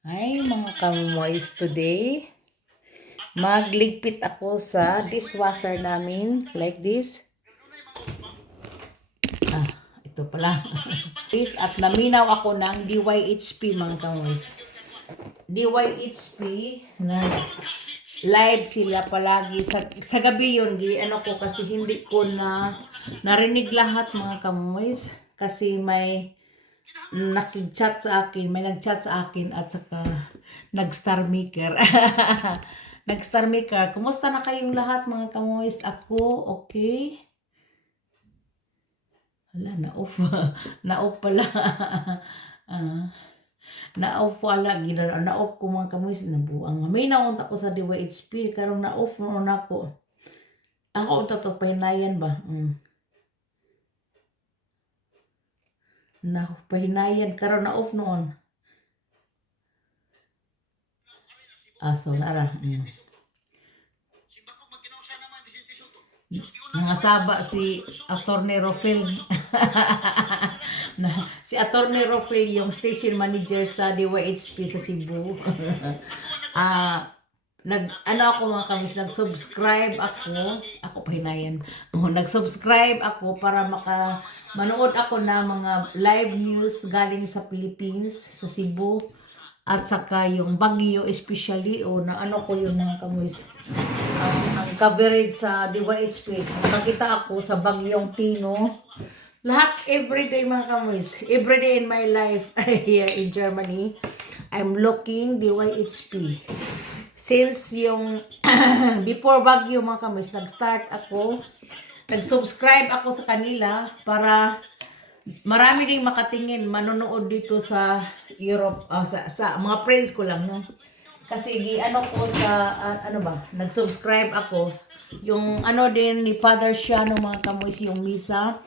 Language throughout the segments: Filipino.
Hi mga kamoys, today magligpit ako sa dishwasher namin like this. Ito pala. This at naminaw ako ng DYHP mga kamoys. DYHP na live sila palagi sa gabi yun. Ano ko kasi hindi ko na narinig lahat mga kamoys kasi may nakig-chat sa akin, may nag-chat sa akin at saka nag-star maker. Nag-star maker. Kumusta na kayong lahat mga kamoys? Ako, okay? Wala, na-off. Na-off pala. Na-off pala. Na-off ko mga kamoys. Nabuang. May naunta ko sa DYHP. Karong na-off noon ako. Ako unta to, pahinayan ba? Pahinayan. Karon na-off noon. So nara. Mga saba si Attorney Rofel. Si Attorney Rofel yung station manager sa DYHP sa Cebu. Ako mga kamis, nag-subscribe ako pahinayan. Nag-subscribe ako para manood ako na mga live news galing sa Philippines, sa Cebu. At saka yung Baguio especially na ano ko yung mga kamoys ang coverage sa DYHP. Nakita ako sa Bagyong Tino. Lahat everyday mga kamoys. Everyday in my life here in Germany, I'm looking DYHP. Since yung before Bagyo mga kamoys, nag-subscribe ako sa kanila para marami ding makatingin, manonood dito sa Europe, sa mga friends ko lang, no? Kasi ko sa, nag-subscribe ako. Yung din ni Father Shiano mga kamoys, yung misa.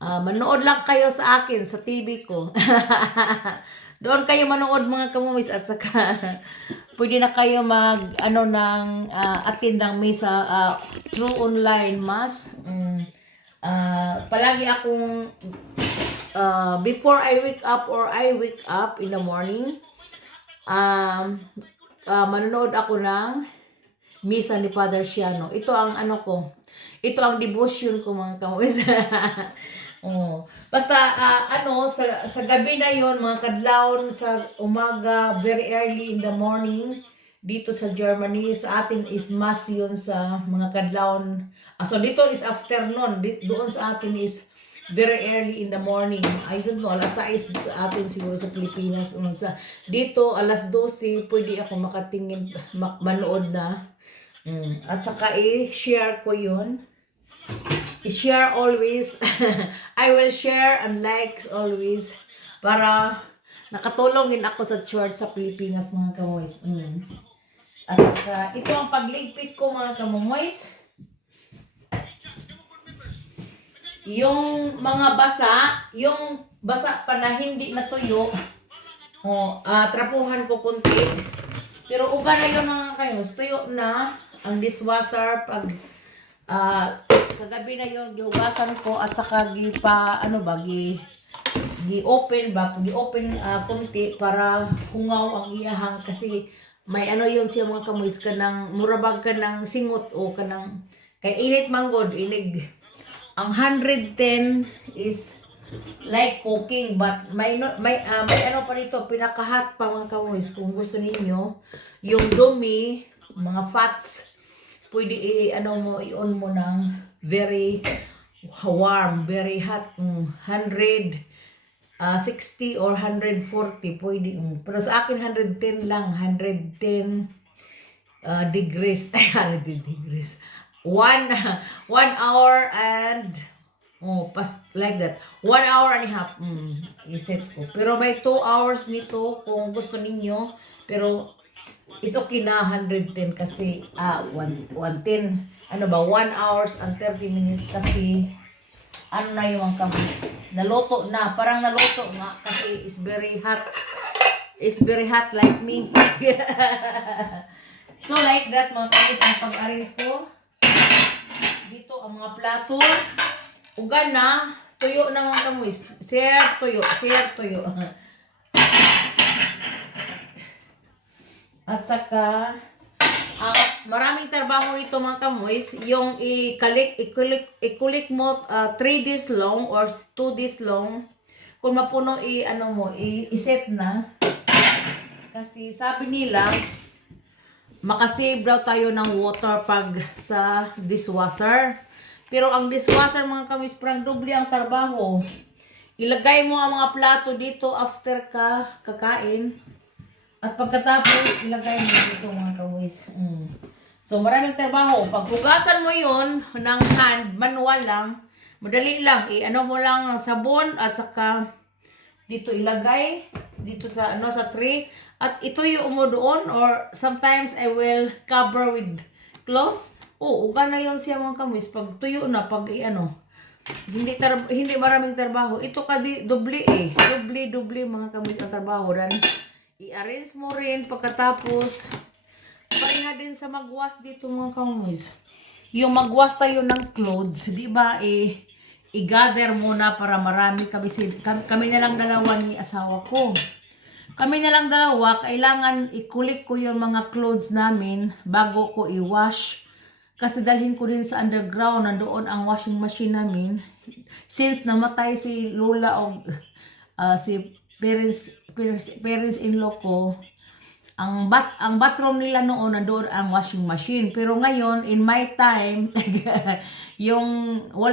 Manood lang kayo sa akin, sa TV ko. Doon kayo manood mga kamoys at saka pwede na kayo attend ng misa through online mass. Palagi akong before I wake up in the morning, manonood ako ng misa ni Father Shiano. Ito ang ito ang devotion ko mga kamoys. Basta sa gabi na yon mga kadlawon, sa umaga very early in the morning dito sa Germany, sa atin is mass yun sa mga kadlawon. So dito is afternoon, doon sa atin is very early in the morning. I don't know, alas 6 sa atin siguro sa Pilipinas. Dito, alas 12, pwede ako makatingin, manood na. At saka i-share ko yun. I-share always. I will share and likes always. Para nakatulong din ako sa church sa Pilipinas mga kamoys. At saka, ito ang pagligpit ko mga kamoys. Yung mga yung basa pa na hindi natuyo, trapuhan ko kunti. Pero uga na yun mga kayo, tuyo na ang dishwasher pag kagabi na yun, gihugasan ko at saka gi-open kunti para hungaw ang iyahang kasi may yun siya mga kamoys kanang murabag ka ng singot o kanang kay init manggod inig. Ang 110 is like cooking but may pa dito pinaka-hot pa mga kamoys kung gusto ninyo yung dumi, mga fats pwede i-on mo ng very warm, very hot, 160 or 140 pwede. Pero sa akin 110 lang, 110 degrees. 100 degrees. 1 hour and like that. 1 hour and a half. I-sets ko. Pero may 2 hours nito kung gusto ninyo. Pero is okay na 110 kasi 110 1 hours and 30 minutes kasi na yung kamis. Naluto na. Parang naluto nga kasi it's very hot. It's very hot like me. So like that mga kamis ang pag-arrange ko. Dito ang mga plato. Ugan na. Tuyo na mga kamis. Sir, tuyo. At saka, maraming trabaho nito mga kamoys. Yung i-click mo 3 days long or 2 days long. Kung mapuno i-set na. Kasi sabi nila, makasave daw tayo ng water pag sa dishwasher. Pero ang dishwasher mga kamoys, parang doble ang trabaho. Ilagay mo ang mga plato dito after ka kakain. At pagkatapos, ilagay mo dito mga kamoys. So maraming trabaho. Pag hugasan mo yon ng hand, manual lang, madali lang. I-ano mo lang ng sabon at saka dito ilagay dito sa sa tray at ituyo mo doon or sometimes I will cover with cloth. Uga na yon siya mga kamoys. Pag tuyo na, pag hindi maraming trabaho. Ito doble Doble mga kamoys ang trabaho. Dan i-arrange mo rin pagkatapos pareha din sa magwash dito mga kamoys. Yung magwash tayo ng clothes, di ba i-gather muna para marami kami na lang dalawa ni asawa ko. Kami na lang dalawa, kailangan i-kulik ko yung mga clothes namin bago ko i-wash. Kasi dalhin ko din sa underground, nandoon ang washing machine namin. Since namatay si Lola o si parents-in-law ko, ang bathroom nila noon nandoon ang washing machine. Pero ngayon, in my time,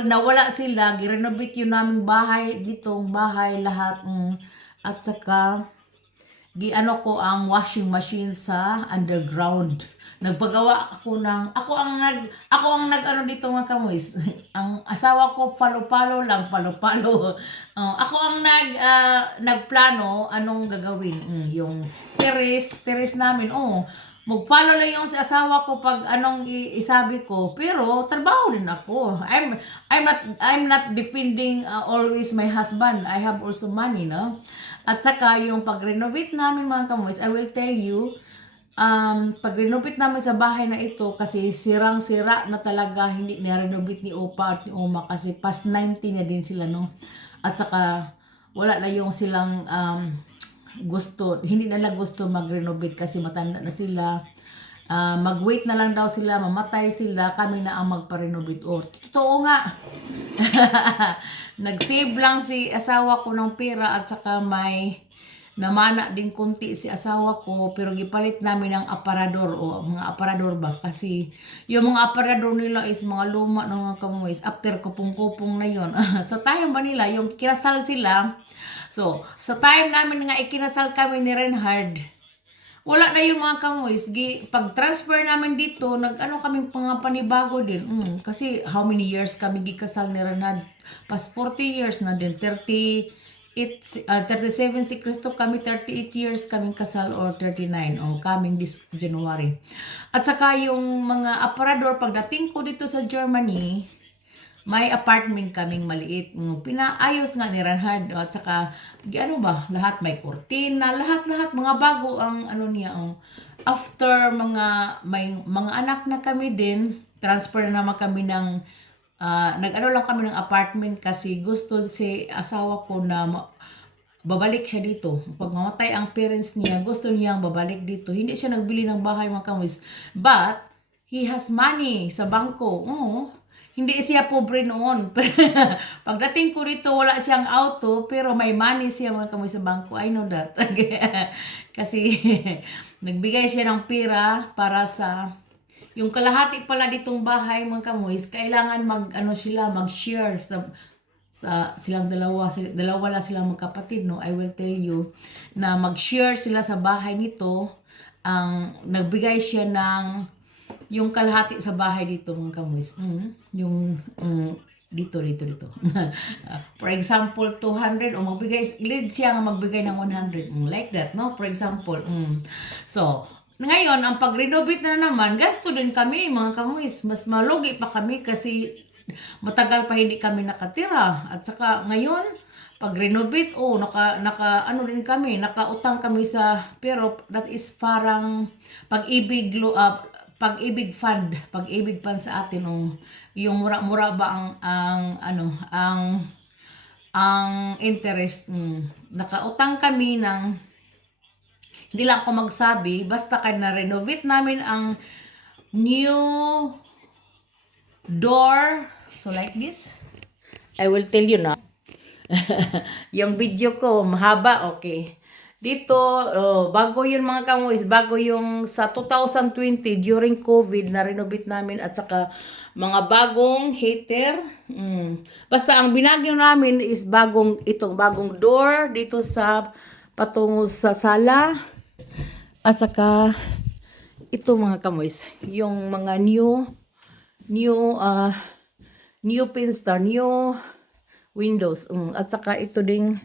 nawala sila, girenovate yun naming bahay, ditong bahay lahat. At saka, giano ko ang washing machine sa underground. Nagpagawa ako ako ang nag dito mga kamoys. Ang asawa ko palo-palo. Ako ang nagplano anong gagawin. Yung terrace namin. Mag-follow lang yung si asawa ko pag anong isabi ko, pero trabaho din ako. I'm not defending always my husband. I have also money, no? At saka yung pag-renovate namin mga kamoys, I will tell you, pag-renovate namin sa bahay na ito kasi sirang-sira na talaga, hindi na-renovate ni Opa at ni Oma kasi past 90 na din sila, no? At saka wala na yung silang hindi nila gusto mag-renovate kasi matanda na sila. Mag-wait na lang daw sila, mamatay sila, kami na ang magpa-renovate. Totoo nga. Nag-save lang si asawa ko ng pera at saka may namana din kunti si asawa ko, pero gipalit namin ng aparador o mga aparador ba kasi yung mga aparador nila is mga luma ng mga kamoys after kupong-kupong na yon. Sa time ba nila yung kinasal sila, so sa time namin nga ikinasal kami ni Renhard, wala na yung mga kamoys. Pag-transfer namin dito, kami panibago din. Kasi how many years kami gikasal ni Renhard? Past 40 years na din. 37 si Kristo kami, 38 years kaming kasal or 39 o coming this January. At saka yung mga aparador, pagdating ko dito sa Germany, may apartment kaming maliit. Pinaayos nga ni Renhard. At saka, lahat may kurtina, lahat mga bago ang niya. After may mga anak na kami din, transfer naman kami ng, lang kami ng apartment kasi gusto si asawa ko na babalik siya dito. Pag mamatay ang parents niya, gusto niyang babalik dito. Hindi siya nagbili ng bahay mga kamoys. But, he has money sa bangko. Hindi siya pobre noon. Pagdating ko dito, wala siyang auto, pero may money siya mga kamoy sa bangko. I know that. Kasi nagbigay siya ng pera para sa yung kalahati pala ditong bahay mga kamoy, kailangan mag-share sa silang dalawa lang silang magkapatid, no? I will tell you na mag-share sila sa bahay nito. Nagbigay siya ng yung kalahati sa bahay dito mga kamoys. Yung dito. For example, 200 o lead siya nga magbigay ng 100. Like that, no? For example. So, ngayon, ang pag-renovate na naman, gasto din kami mga kamoys. Mas malugi pa kami kasi matagal pa hindi kami nakatira. At saka ngayon, pag-renovate, rin kami, nakautang kami pero that is parang pag-ibig fund sa atin, yung mura-mura ba ang interest. Nakautang kami ng Hindi lang ako magsabi, basta kay na-renovate namin ang new door. So like this, I will tell you na. Yung video ko, mahaba, okay. Dito, bago yun mga kamoys, bago yung sa 2020, during COVID, na-renovate namin at saka mga bagong heater. Basta ang binagyo namin is itong bagong door dito sa patungo sa sala. At saka, ito mga kamoys, yung mga new Pinstar, new windows. At saka ito ding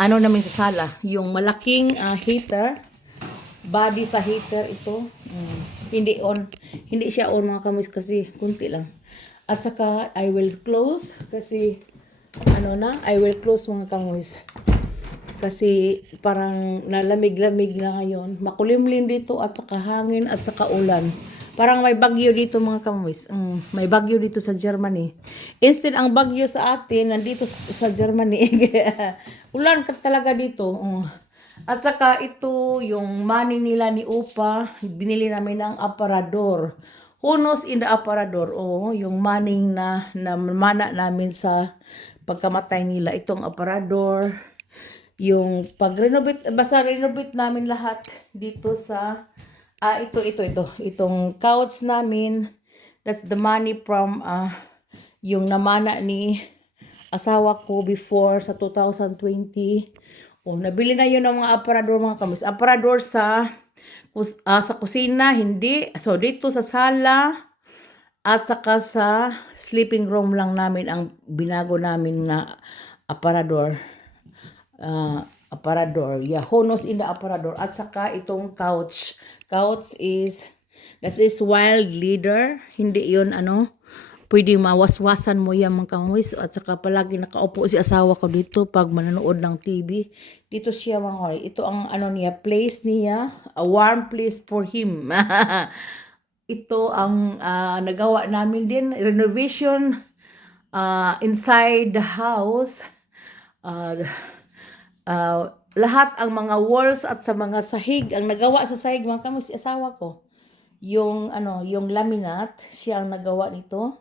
ano namin sa sala, yung malaking heater, body sa heater ito. Hindi siya on mga kamoys kasi kunti lang. At saka I will close kasi I will close mga kamoys. Kasi parang nalamig-lamig na ngayon. Makulimlim dito at saka hangin at saka ulan. Parang may bagyo dito mga kamoys. May bagyo dito sa Germany. Instead ang bagyo sa atin, nandito sa Germany. Ulan ka talaga dito. At saka ito, yung money nila ni Upa, binili namin ng aparador. Who in the aparador? Yung money na mana namin sa pagkamatay nila. Itong aparador. Yung pag-renovate, basta renovate namin lahat dito sa ito. Itong couch namin, that's the money from yung namana ni asawa ko before sa 2020. Nabili na yun ng mga aparador mga kamis. Aparador sa kusina, hindi. So, dito sa sala at saka sa sleeping room lang namin ang binago namin na aparador. Aparador. Yeah, Honos in the aparador. At saka itong couch. Couch is, this is wild leader. Hindi yun pwede mawaswasan mo yan mga kamoys. At saka palagi nakaupo si asawa ko dito pag mananood ng TV. Dito siya mga kamoys. Ito ang niya, place niya. A warm place for him. Ito ang nagawa namin din. Renovation inside the house. Lahat ang mga walls at sa mga sahig, ang nagawa sa sahig mga kamoys si asawa ko. Yung laminate, siya ang nagawa nito.